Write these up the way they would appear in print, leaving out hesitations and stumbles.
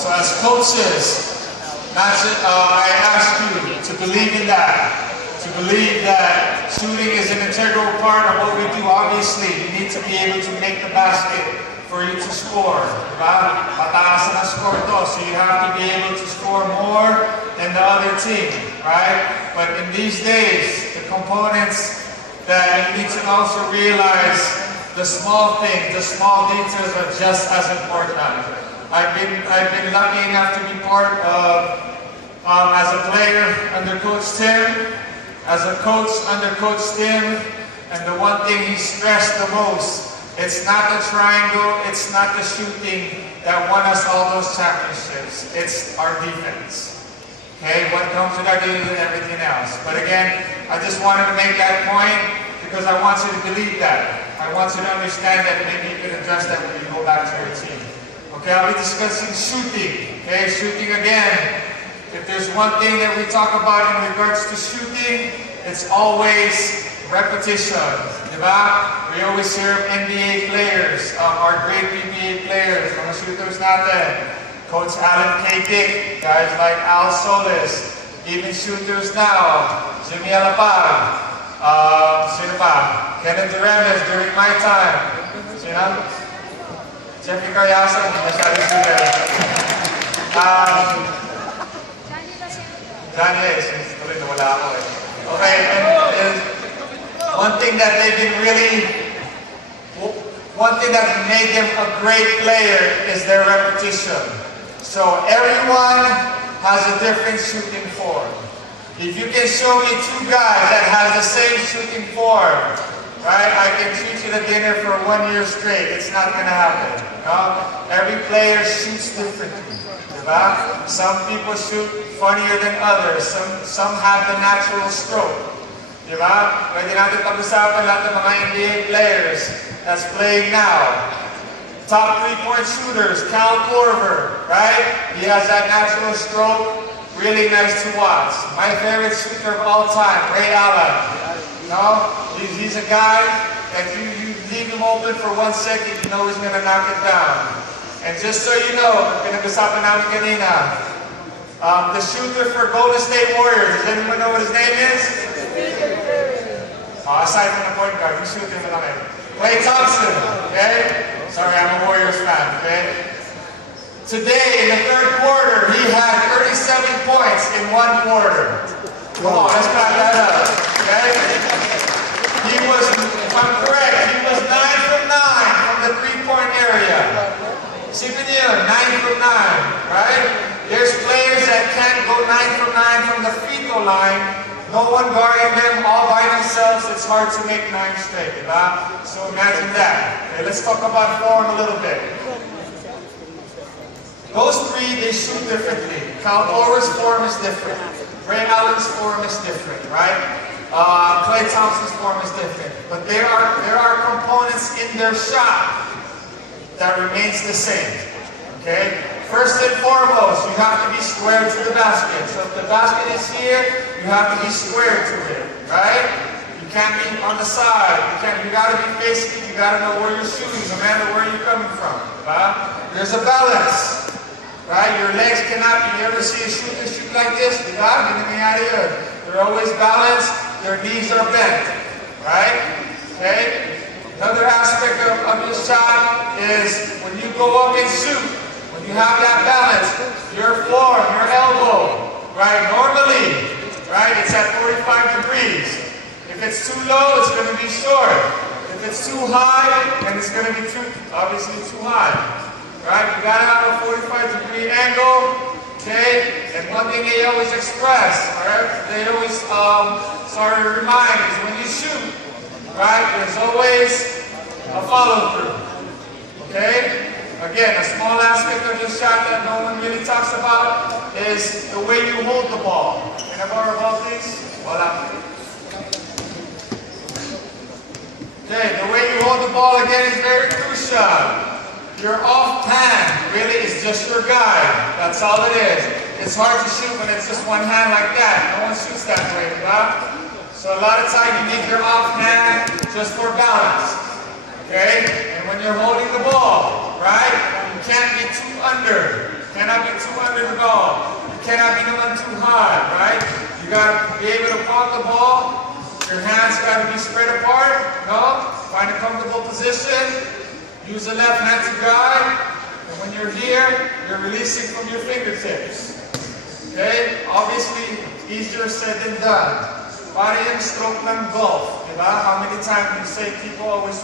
So as coaches, I ask you to believe in that. To believe that shooting is an integral part of what we do. Obviously, you need to be able to make the basket for you to score. Diba? Pataasan ang score to, so you have to be able to score more than the other team, right? But in these days, the components that you need to also realize, the small things, the small details are just as important. I've been lucky enough to be part of, as a player under Coach Tim, as a coach under Coach Tim, and the one thing he stressed the most, it's not the triangle, it's not the shooting that won us all those championships. It's our defense. Okay, what comes with our defense and everything else. But again, I just wanted to make that point because I want you to believe that. I want you to understand that maybe you can address that when you go back to your team. Okay, I'll be discussing shooting. Okay, shooting again. If there's one thing that we talk about in regards to shooting, it's always repetition. Diba? We always hear of NBA players, our great PBA players, mga shooters natin. Coach Alan K. Dick, guys like Al Solis, even shooters now, Jimmy Alapag, sino pa? Kenneth Duremes during my time. Sino? Jeffrey Caryasan, hindi masyadong shooter. Johnny is, tuloy na wala ako eh. Okay, and one thing that they've been really, one thing that made them a great player is their repetition. So everyone has a different shooting form. If you can show me two guys that has the same shooting form, right, I can treat you to dinner for 1 year straight. It's not going to happen. No? Every player shoots differently. Diba? Some people shoot funnier than others. Some have the natural stroke. Diba? Pwede natin pag-usapan lahat ng mga NBA players that's playing now. Top three-point shooters, Cal Korver, right? He has that natural stroke. Really nice to watch. My favorite shooter of all time, Ray Allen. No? He's a guy that you leave him open for 1 second, you know he's going to knock it down. And just so you know, pinag-usapan namin kanina, the shooter for Golden State Warriors, does anyone know what his name is? Aside from the point guard, yung shooter na lang eh. Klay Thompson, okay? Sorry, I'm a Warriors fan, okay? Today, in the third quarter, he had 37 points in 1 quarter. Come on, let's back that up, okay? He was, if I'm correct, he was 9 from 9 from the three-point area. Isipin niyo, 9 from 9, right? There's players that can't go 9 from 9 from the free throw line. No one guarding them all by themselves. It's hard to make 9 straight, diba? So imagine that. Okay, let's talk about form a little bit. Those three, they shoot differently. Cal Korver's form is different. Ray Allen's form is different, right? Klay Thompson's form is different. But there are components in their shot that remains the same, okay? First and foremost, you have to be square to the basket. So if the basket is here, you have to be square to it, right? You can't be on the side. You gotta be facing it. You gotta know where you're shooting, no matter where you're coming from, right? There's a balance, right? Your legs cannot be, you ever see a shooter shoot like this? They're always balanced, their knees are bent, right? Okay? Another aspect of your shot is when you go up and shoot, when you have that balance, your floor, your elbow, right? Normally, right, it's at 45 degrees. If it's too low, it's going to be short. If it's too high, then it's going to be obviously too high, right? You got to have a 45-degree angle, okay? And one thing they always express, right? They always remind is when you shoot, right? There's always a follow-through, okay? Again, a small aspect of this shot that no one really talks about is the way you hold the ball. Can I borrow a ball, please? Voila. Okay, the way you hold the ball again is very crucial. Your off hand really is just your guide. That's all it is. It's hard to shoot when it's just one hand like that. No one shoots that way, right? So a lot of times you need your off hand just for balance, okay? And when you're holding the ball, right, you can't be too under, cannot be too under the ball. You cannot be the one too high, right? You got to be able to pop the ball. Your hands got to be spread apart. No? Find a comfortable position. Use the left hand to guide. And when you're here, you're releasing from your fingertips. Okay? Obviously, easier said than done. Para yung stroke ng golf. Diba? How many times do you say people always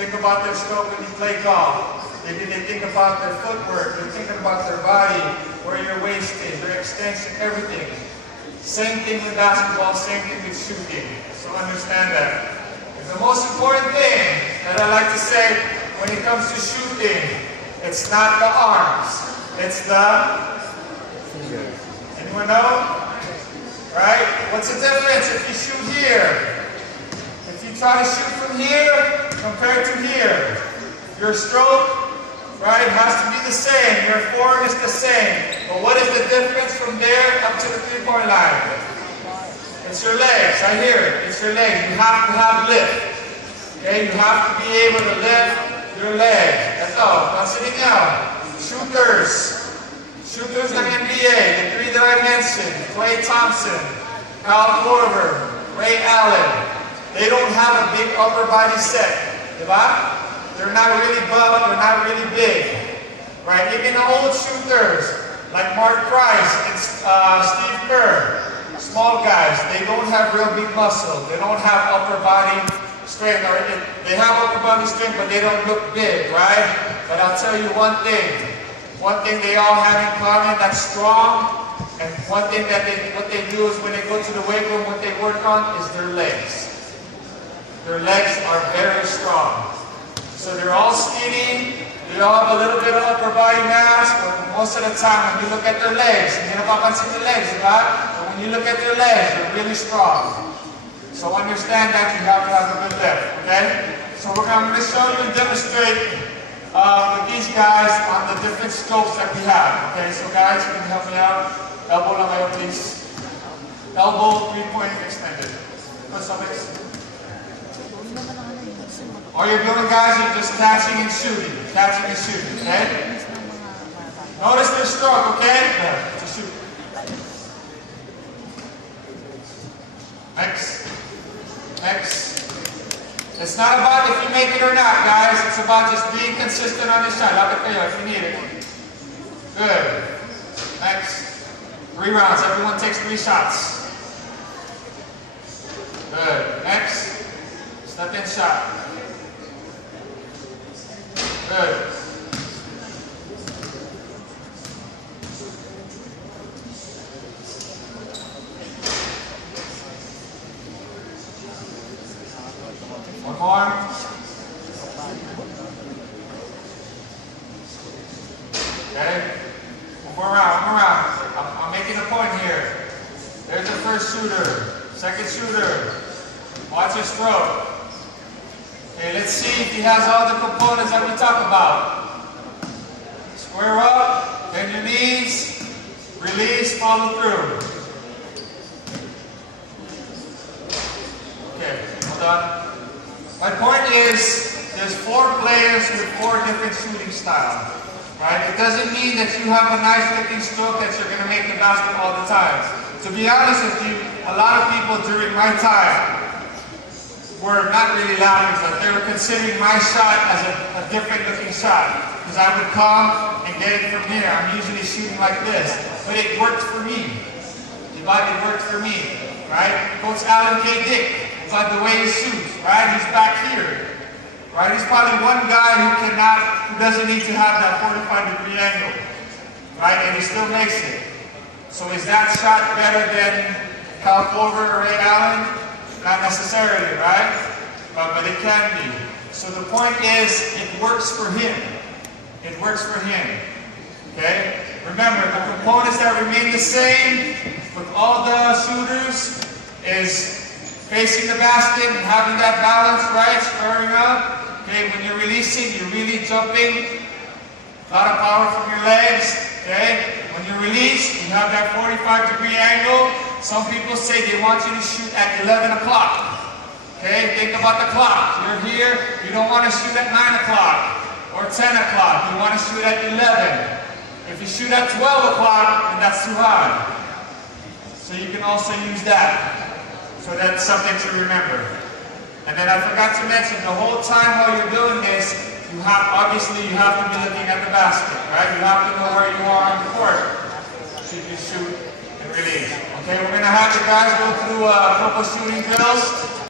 think about their stroke when you play golf? They think about their footwork, they're thinking about their body, where your waist is, their extension, everything. Same thing with basketball, same thing with shooting. So understand that. And the most important thing that I like to say when it comes to shooting, it's not the arms, it's the... Anyone know? Right? What's the difference if you shoot here? If you try to shoot from here compared to here, your stroke, right, has to be the same. Your form is the same. But what is the difference from there up to the three-point line? It's your legs. I hear it. It's your legs. You have to have lift. Okay? You have to be able to lift your legs. That's all. Now sitting down. Shooters. Shooters in the NBA. The three that I mentioned. Klay Thompson, Kyle Korver, Ray Allen. They don't have a big upper body set. Diba? They're not really buff, they're not really big, right? Even the old shooters, like Mark Price and Steve Kerr, small guys, they don't have real big muscle. They don't have upper body strength, or they have upper body strength, but they don't look big, right? But I'll tell you one thing they all have in common that's strong, and one thing that what they do is when they go to the weight room, what they work on is their legs. Their legs are very strong. So they're all skinny, they all have a little bit of upper body mass, but most of the time when you look at their legs, hindi na papansin the legs, diba? But when you look at their legs, they're really strong. So understand that you have to have a good lift, okay? So I'm going to show you and demonstrate with these guys on the different strokes that we have. Okay, so guys, you can help me out. Elbow lang kayo, please. Elbow, 3-point extended. Put some all you're doing, guys, is just catching and shooting. Catching and shooting, okay? Notice their stroke, okay? To shoot. Next. Next. It's not about if you make it or not, guys. It's about just being consistent on the shot. Lock it for you if you need it. Good. Next. 3 rounds. Everyone takes 3 shots. Good. Next. Step in shot. Good. One more. Okay. One more round. I'm making a point here. There's the first shooter. Second shooter. Watch your stroke. Okay, let's see if he has all the components that we talk about. Square up, bend your knees, release, follow through. Okay, hold on. My point is, there's 4 players with 4 different shooting styles. Right? It doesn't mean that you have a nice looking stroke that you're going to make the basket all the time. To be honest with you, a lot of people during my time were not really laughing, but they were considering my shot as a different looking shot. Because I would come and get it from here. I'm usually shooting like this. But it worked for me. It worked for me. Right? Coach Alan K. Dick, about the way he shoots. Right? He's back here. Right? He's probably one guy who doesn't need to have that 45-degree angle. Right? And he still makes it. So is that shot better than Kyle Korver or Ray Allen? Not necessarily, right? But it can be. So the point is, it works for him. It works for him. Okay? Remember, the components that remain the same with all the shooters is facing the basket and having that balance, right? Squaring up. Okay? When you're releasing, you're really jumping. A lot of power from your legs. Okay? When you release, you have that 45-degree angle. Some people say they want you to shoot at 11 o'clock. Okay, think about the clock. You're here, you don't want to shoot at 9 o'clock or 10 o'clock. You want to shoot at 11. If you shoot at 12 o'clock, then that's too high. So you can also use that. So that's something to remember. And then I forgot to mention, the whole time while you're doing this, obviously you have to be looking at the basket, right? You have to know where you are on the court. So you can shoot and release. Okay, we're going to have the guys go through a couple shooting drills.